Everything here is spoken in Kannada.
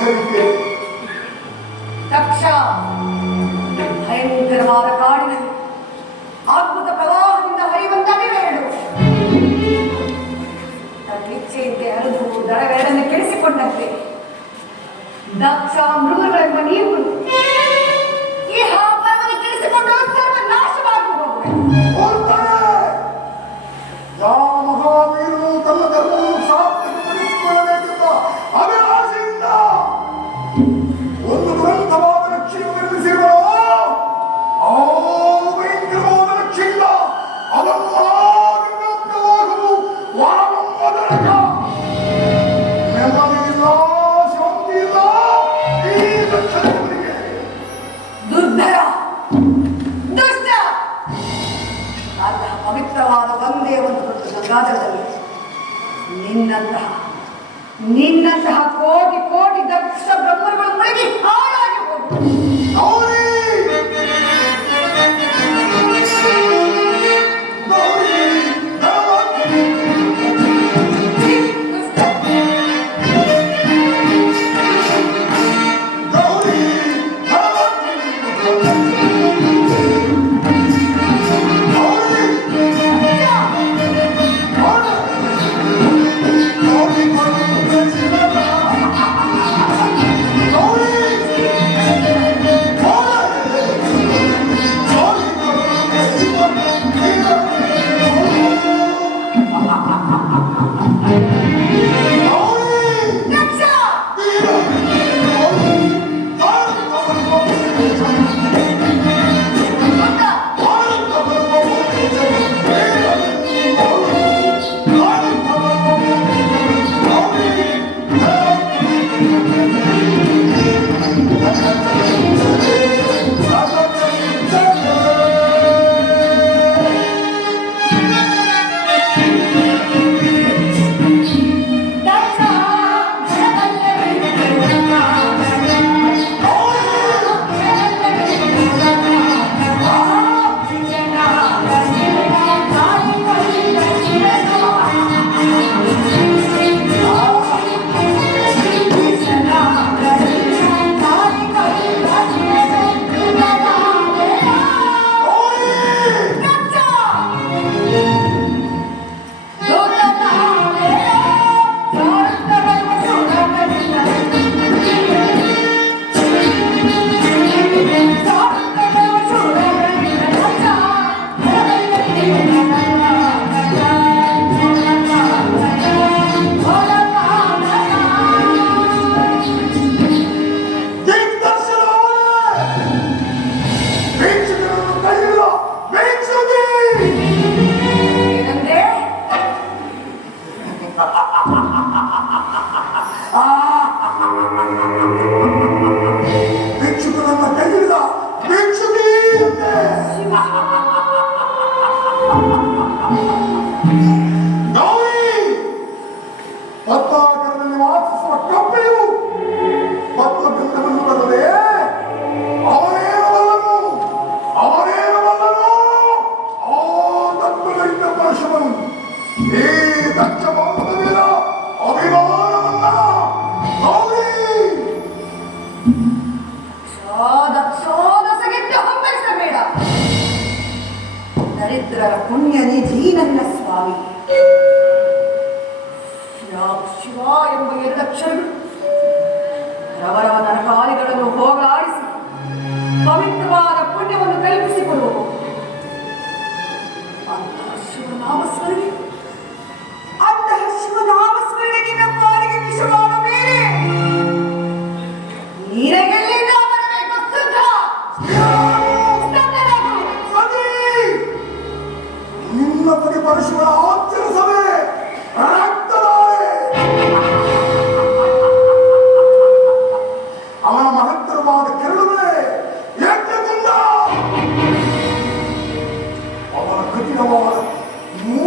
ಎಚ್ಚರಿಕೆ ದಕ್ಷ ಭಯಂಕರವಾದ ಕಾಡಿನಲ್ಲಿ ಅದ್ಭುತ ಪ್ರವಾಹದಿಂದ ಹರಿಯುವಂತ ಹೇಳು ತನ್ನಿಚ್ಛೆಯಂತೆ ಹರಿದು ದಡವೆರಡನ್ನು ಕೆಡಿಸಿಕೊಂಡಂತೆ. ದಕ್ಷ ಮೃಗಗಳೆಂಬ ನೀರು ಈ ಹಾವನ್ನು ಕೆಡಿಸಿಕೊಂಡು ಸರ್ವ ಗಂಗಾಧರದಲ್ಲಿ ನಿನ್ನಂತಹ ನಿನ್ನಂತಹ ಕೋಟಿ ಕೋಟಿ ದಕ್ಷ ಬ್ರಹ್ಮರುಗಳು ಮುಳುಗಿ ಹಾಳಾಗಿ ಹೋಗುವುದು Ha ha ha! ದರಿದ್ರರ ಪುಣ್ಯ ನಿಧಿ ನನ್ನ ಸ್ವಾಮಿ. ಶಿವ ಎಂಬ ಎರಡು ಅಕ್ಷರಗಳು. ರವರವ ನರಕಾಲಿಗಳನ್ನು ಹೋಗಲಾಡಿಸಿ ಪವಿತ್ರವಾದ ಪುಣ್ಯವನ್ನು ಕಲ್ಪಿಸಿಕೊಡುವವು ಅಂತಹ ವಿಷವಾದ ಮೇಲೆ. ನೀರೆಗೆಲ್ಲಿಂದ ನಿನ್ನ ಬಗ್ಗೆ ಪರಶುಗಳ ಆಚರಿಸವೇ ರಕ್ತಧಾರೆ ಅವನ ಮಹತ್ತರವಾದ ಕೆರಳುಗಳೇ ಯಜ್ಞಕುಂಡ ಅವನ ಕಠಿಣವಾದ ಮೂಳೆಗಳೇ